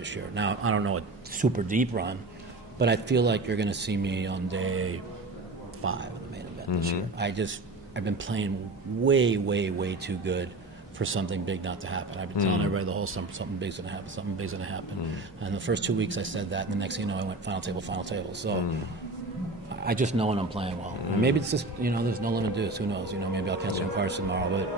this year. Now, I don't know a super deep run, but I feel like you're going to see me on day 5 of the main event this year. I've been playing way too good for something big not to happen. I've been telling everybody the whole summer, something big's going to happen, something big's going to happen. And the first 2 weeks I said that, and the next thing you know, I went final table. So I just know when I'm playing well. And maybe it's just, there's no limit to this. Who knows? Maybe I'll catch you in cars tomorrow, but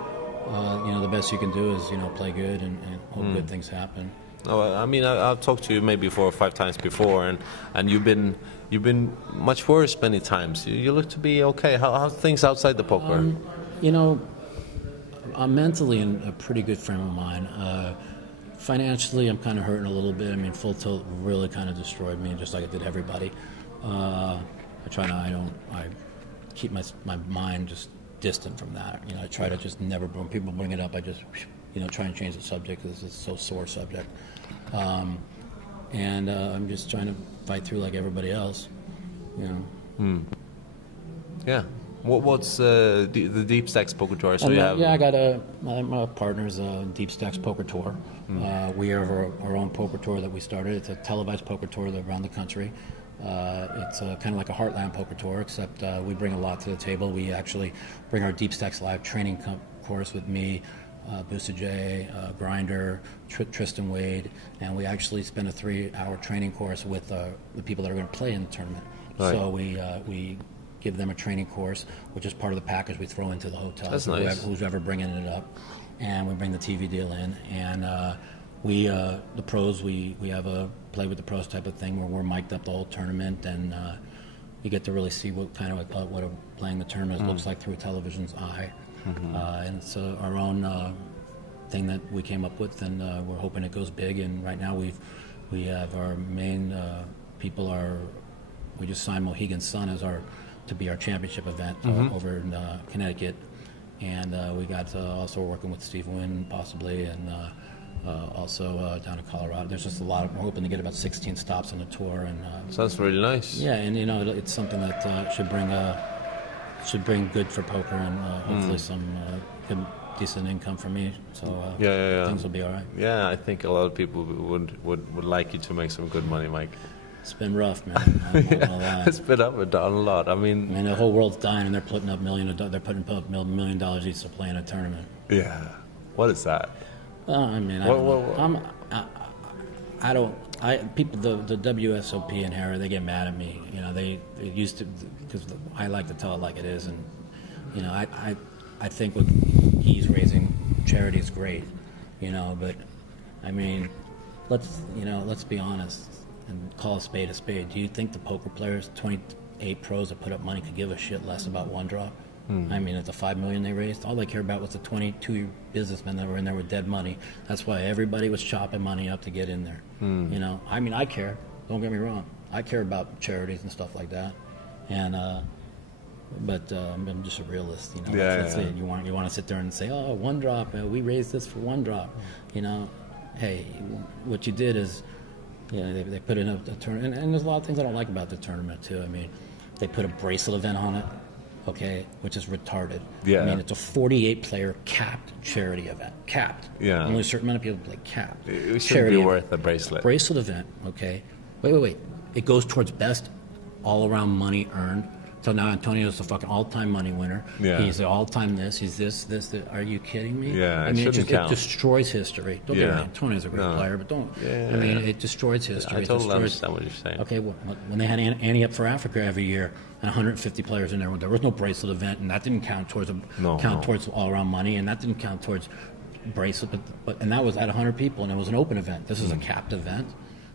the best you can do is, play good and hope good things happen. Oh, I mean, I've talked to you maybe 4 or 5 times before, and you've been much worse many times. You look to be okay. How's things outside the poker? I'm mentally in a pretty good frame of mind. Financially, I'm kind of hurting a little bit. I mean, Full Tilt really kind of destroyed me, just like it did everybody. I keep my mind just distant from that. I try to just never, when people bring it up, I just, try and change the subject because it's so sore subject. And I'm just trying to fight through like everybody else, Yeah. What's the Deep Stacks Poker Tour? So I got my partner's Deep Stacks Poker Tour. We have our own poker tour that we started. It's a televised poker tour around the country. It's kind of like a Heartland Poker Tour, except we bring a lot to the table. We actually bring our Deep Stacks Live training course with me, Booster J, Grinder, Tristan Wade, and we actually spend a 3-hour training course with the people that are going to play in the tournament. Right. So we give them a training course, which is part of the package we throw into the hotel. That's nice. Who's ever bringing it up, and we bring the TV deal in, and the pros we have a play with the pros type of thing where we're mic'd up the whole tournament, and you get to really see what kind of what playing the tournament looks like through a television's eye. And it's our own thing that we came up with, and we're hoping it goes big. And right now we have our main people we just signed Mohegan Sun to be our championship event over in Connecticut, and we got also working with Steve Wynn possibly, and also down in Colorado. There's just a lot we're hoping to get about 16 stops on the tour, and sounds really nice. Yeah, and it's something that should bring good for poker, and hopefully some good, decent income for me. So things will be all right. Yeah, I think a lot of people would like you to make some good money, Mike. It's been rough, man. I'm not gonna lie. It's been up and down a lot. I mean, the whole world's dying, and they're putting up $1 million each to play in a tournament. Yeah, what is that? People, the WSOP and Harry, they get mad at me. They used to, because I like to tell it like it is, and I think what he's raising charity is great, but I mean, let's be honest and call a spade a spade. Do you think the poker players, 28 pros that put up money, could give a shit less about one drop? I mean, at the $5 million they raised, all they care about was the 22 businessmen that were in there with dead money. That's why everybody was chopping money up to get in there. I mean, I care. Don't get me wrong. I care about charities and stuff like that. And but I'm just a realist. You want to sit there and say, oh, one drop. We raised this for one drop. Hey, what you did is, they put in a tournament, and there's a lot of things I don't like about the tournament too. I mean, they put a bracelet event on it. Okay, which is retarded. Yeah. I mean, it's a 48-player capped charity event. Capped. Yeah. Only a certain amount of people play capped. It should be worth a bracelet. Bracelet event, okay. Wait. It goes towards best all-around money earned. So now Antonio's the fucking all-time money winner. Yeah. He's the all-time this. He's this. Are you kidding me? Yeah, I mean, it destroys history. Don't get me wrong. Antonio's a great player, but don't. Yeah. I mean, it destroys history. I totally understand what you're saying. Okay, when they had Annie Up for Africa every year, and 150 players in there was no bracelet event, and that didn't count towards towards all-around money, and that didn't count towards bracelet. And that was at 100 people, and it was an open event. This is a capped event.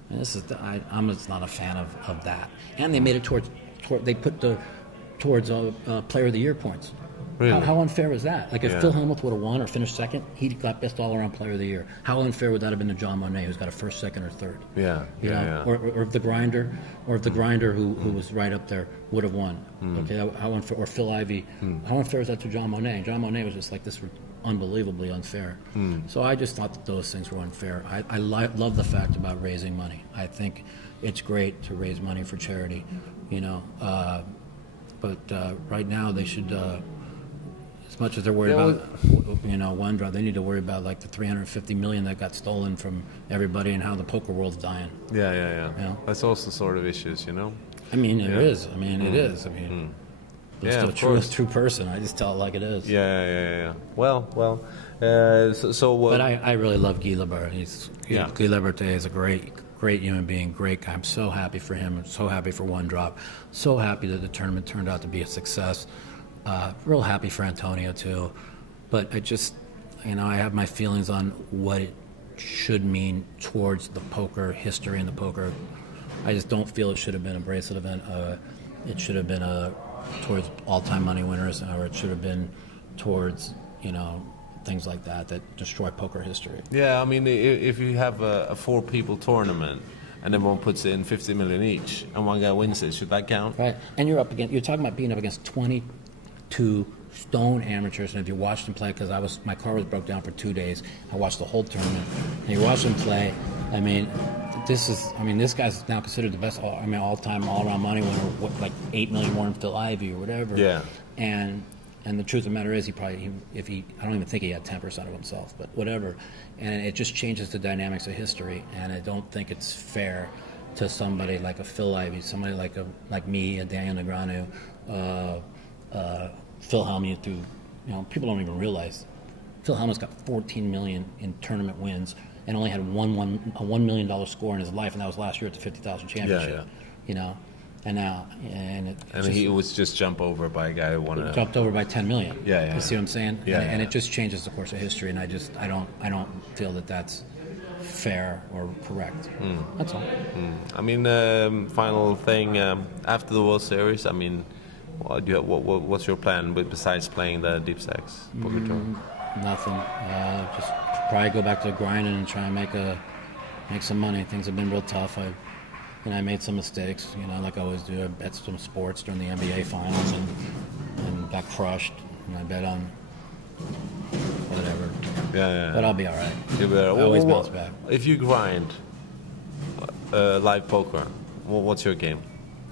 And I'm just not a fan of that. And they made it towards they put towards Player of the Year points. Really? How unfair is that? Like, if Phil Hellmuth would have won or finished second, he got best all-around Player of the Year. How unfair would that have been to John Monet, who's got a first, second, or third? Or if the grinder, who was right up there would have won. Okay, how unfair? Or Phil Ivey. How unfair is that to John Monet? John Monet was just like this, unbelievably unfair. So I just thought that those things were unfair. I love the fact about raising money. I think it's great to raise money for charity, But right now they should. As much as they're worried about, one draw, they need to worry about like the 350 million that got stolen from everybody and how the poker world's dying. Yeah. That's also sort of issues, you know. I mean, it is. I mean, it is. I mean, it's still a true person. I just tell it like it is. Yeah. Well. But I really love Guy Lebert. Guy Liberté is a great human being, great guy. I'm so happy for him. I'm so happy for One Drop. So happy that the tournament turned out to be a success. Real happy for Antonio too. But I just, I have my feelings on what it should mean towards the poker history and the poker. I just don't feel it should have been a bracelet event. It should have been towards all-time money winners, or it should have been towards, things like that destroy poker history. Yeah, I mean, if you have a 4-people tournament and everyone puts in 50 million each, and one guy wins it, should that count? Right, and you're talking about being up against 22 stone amateurs, and if you watched them play, because my car was broke down for 2 days, I watched the whole tournament, and you watch them play. I mean, this guy's now considered the best all-time all-around money winner, like 8 million more than Phil Ivey or whatever. Yeah. And the truth of the matter is, I don't even think he had 10% of himself, but whatever. And it just changes the dynamics of history, and I don't think it's fair to somebody like a Phil Ivey, somebody like me, a Daniel Negreanu, Phil Hellmuth, who, people don't even realize. Phil Hellmuth's got 14 million in tournament wins and only had a $1 million score in his life, and that was last year at the 50,000 championship. Yeah. And now, he was just jumped over by a guy who won. Jumped over by 10 million. Yeah. You see what I'm saying? Yeah. And it just changes the course of history, and I don't feel that that's fair or correct. That's all. I mean, final thing after the World Series. I mean, what's your plan besides playing the Deep Stacks poker tour? Nothing. Just probably go back to grinding and try and make some money. Things have been real tough. I made some mistakes, like I always do. I bet some sports during the NBA finals and got crushed. And I bet on whatever. Yeah. But I'll be all right. I always bounce back. If you grind live poker, what's your game?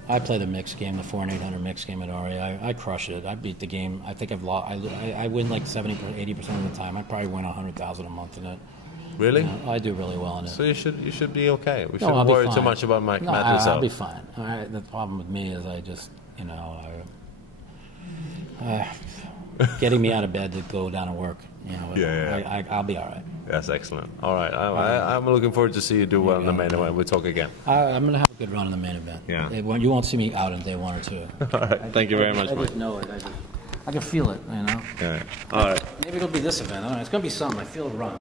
I play the mixed game, the 4 and 800 mixed game at RA. I crush it. I beat the game. I think I've lost. I win like 70%, 80% of the time. I probably win $100,000 a month in it. Really? I do really well in it. So you should be okay. We shouldn't worry too much about Matusow. I'll be fine. The problem with me is I just, getting me out of bed to go down and work. I'll be all right. That's excellent. All right. I'm looking forward to see you do well in the main event. We'll talk again. I'm going to have a good run in the main event. Yeah. You won't see me out in day 1 or 2. All right. Thank you very much, Mike. I just know it. I can feel it, Yeah. All right. Maybe it'll be this event. I don't know. It's going to be something. I feel a run.